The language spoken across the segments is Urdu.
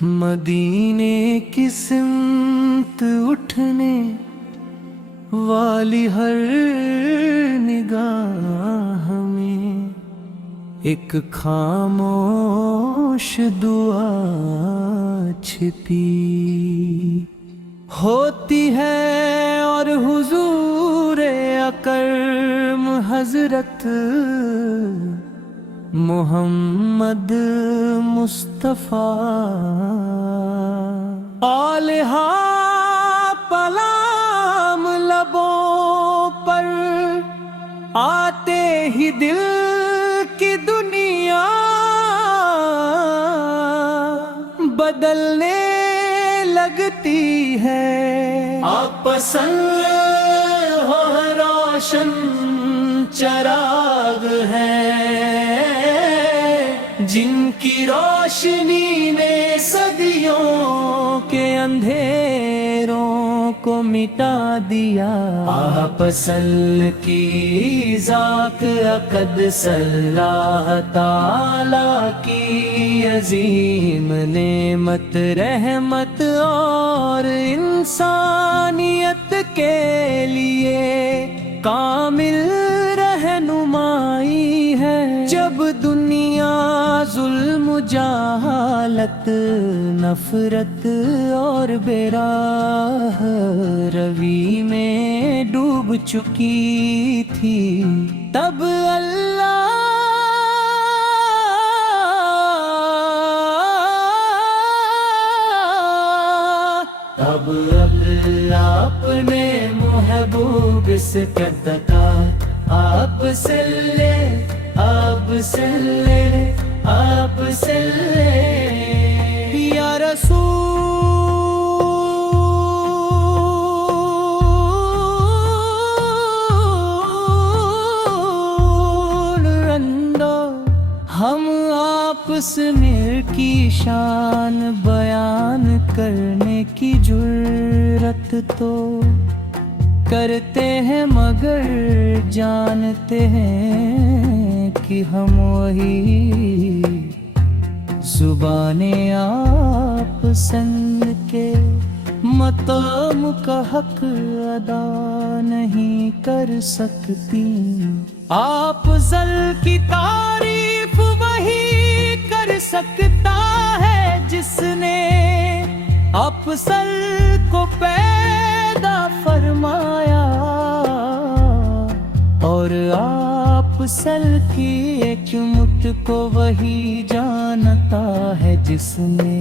مدینے کی سمت اٹھنے والی ہر نگاہ میں ایک خاموش دعا چھپی ہوتی ہے، اور حضور اکرم حضرت محمد مصطفیٰ آلہا پلام لبوں پر آتے ہی دل کی دنیا بدلنے لگتی ہے۔ آپ پسند ہو روشن چراغ ہے جن کی روشنی نے صدیوں کے اندھیروں کو مٹا دیا۔ آپ اصل کی ذات اقدس اللہ تعالی کی عظیم نعمت، رحمت اور انسانیت کے لیے کامل رہنمائی ہے۔ جب دنیا ظلم، جہالت، نفرت اور بے راہ روی میں ڈوب چکی تھی، تب اللہ اپنے محبوب سے کہتا تھا، آپ صلی یا رسول اللہ۔ ہم آپس میں کی شان بیان کرنے کی جرت تو کرتے ہیں، مگر جانتے ہیں کہ ہم وہی زبان آپ سند کے مقام کا حق ادا نہیں کر سکتی۔ آپ ذل کی تعریف وہی کر سکتا ہے جس نے افضل کو پیدا فرمایا، اور آپ افضل کی ایک مٹ کو وہی جانتا ہے جس نے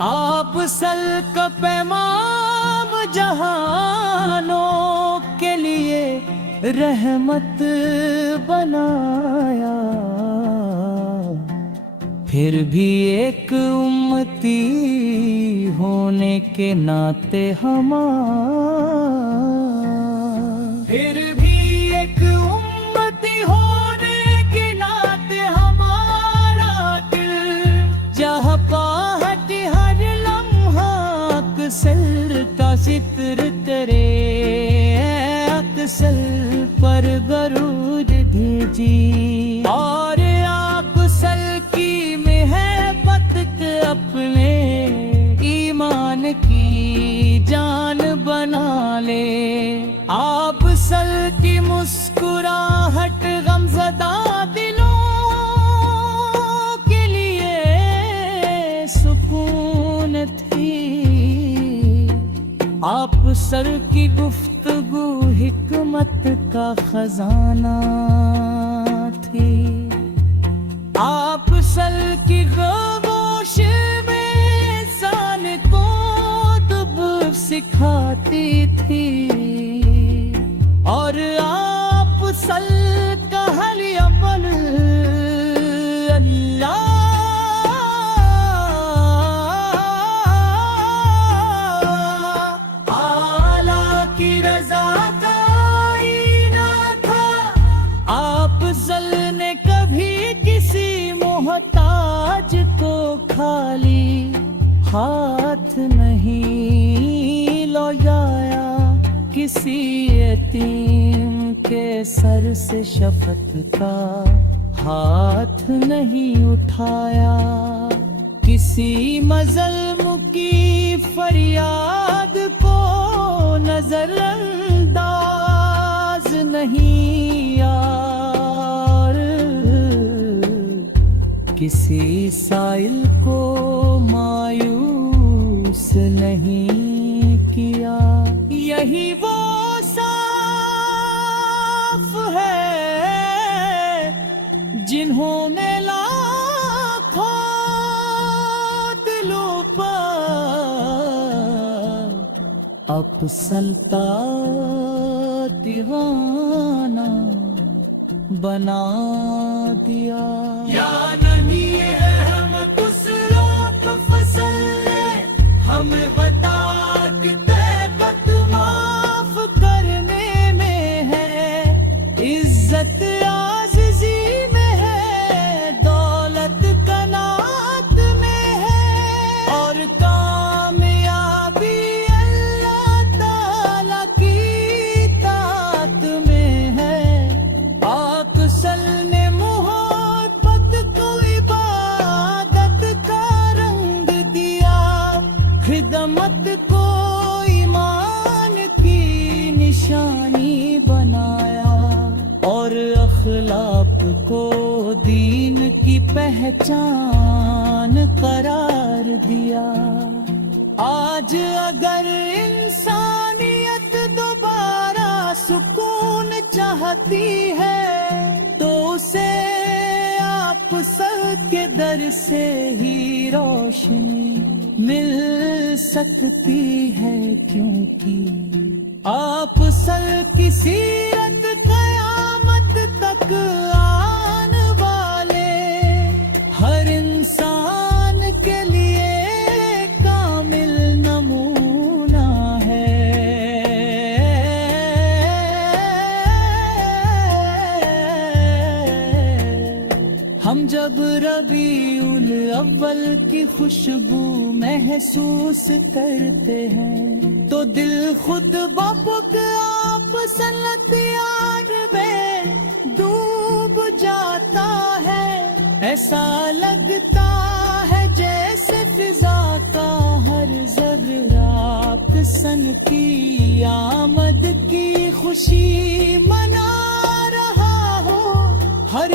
آپ افضل کا پیغام جہانوں کے لیے رحمت بنایا۔ پھر بھی ایک امتی ہونے کے ناطے پھر بھی ایک امتی ہونے کے ناطے ہمارا دل جہاں پاہٹ ہر لمحہ اکسل کا ستر تیرے اکسل پر درود بھیجی، اور اکسل کی محبت کے اپنے ایمان کی جان بنا لے۔ آپ سل کی مسکراہٹ غمزدہ دلوں کے لیے سکون تھی، آپ سل کی گفتگو حکمت کا خزانہ تھی، آپ سل کی خاموش میں انسان کو دب سکھاتی تھی، اور آپ سل کا حل عمل اللہ اعلیٰ کی رضا کا آئینہ تھا۔ آپ سل نے کبھی کسی محتاج کو خالی ہاتھ نہیں لوٹایا، کسی یتیم کے سر سے شفقت کا ہاتھ نہیں اٹھایا، کسی کسی مظلوم کی فریاد کو نظر انداز نہیں یار، کسی سائل کو مایوس نہیں کیا، یہی وہ صاف ہے جنہوں نے لاکھوں دلوں پر اپسلتا دیوانہ بنا دیا۔ یا نمی ہے ہم کس لوگ فصل ہے، ہمیں بتا کتابت معاف کرنے میں ہے، عزت عاجزی میں ہے، دولت قناعت میں ہے، اور کامیابی اللہ تعالی کی اطاعت میں ہے۔ پاک سل نے محبت کو عبادت کا رنگ دیا، خدمت کو ایمان کی نشانی بنایا، اور اخلاق کو دین کی پہچان قرار دیا۔ آج اگر انسانیت دوبارہ سکون چاہتی ہے تو اسے آپ سب کے در سے ہی روشنی مل سکتی ہے، کیونکہ آپ سل کی سیرت قیامت تک آنے والے ہر انسان کے لیے کامل نمونہ ہے۔ ہم جب ربیع الاول کی خوشبو محسوس کرتے ہیں تو دل خود بخود آپ سنت یار میں ڈوب جاتا ہے، ایسا لگتا ہے جیسے فضا کا ہر ذرہ آپ سن کی آمد کی خوشی منا رہا ہو، ہر